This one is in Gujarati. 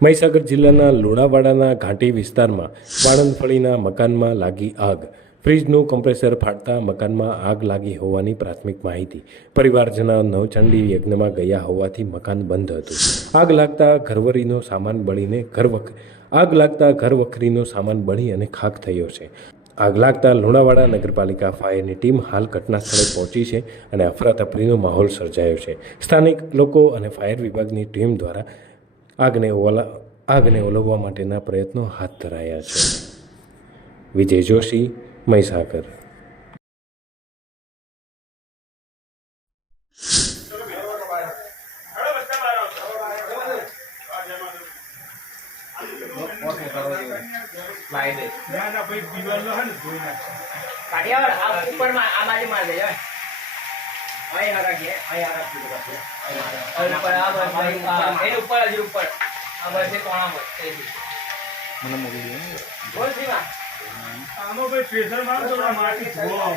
મહીસાગર જિલ્લાના લુણાવાડાના ઘાટી વિસ્તારમાં વાળંદફળીના મકાનમાં લાગી આગ. ફ્રીજનું કમ્પ્રેસર ફાટતા મકાનમાં આગ લાગી હોવાની પ્રાથમિક માહિતી. પરિવારજના નવચંડી યજ્ઞમાં ગયા હોવાથી મકાન બંધ હતું. આગ લાગતા ઘરવરીનો સામાન બળીને ઘર વખ, આગ લાગતા ઘર વખરીનો સામાન બળી અને ખાક થયો છે. આગ લાગતા લુણાવાડા નગરપાલિકા ફાયરની ટીમ હાલ ઘટના સ્થળે પહોંચી છે અને અફરાતફરીનો માહોલ સર્જાયો છે. સ્થાનિક લોકો અને ફાયર વિભાગની ટીમ દ્વારા આગને ઓલા આગને ઓલવવા માટેના પ્રયત્નો હાથ ધરાયા છે. વિજય જોશી મહીસાગર. ના ના ભાઈ દિવાલનો હે ને ધોઈ નાખ કાઢ્યા આવો ને, આ આ બાજુ માર દેજો અહીં આ રાખીએ અહીં આ રાખીએ પછી. અહીં ઉપર આ બસ અહીં ઉપર એની ઉપર હજી ઉપર. આ બસ એ કોણા પર એ. બોલ સીમા. આમાં ભાઈ પ્રેશર મારો તો માટી ધોવા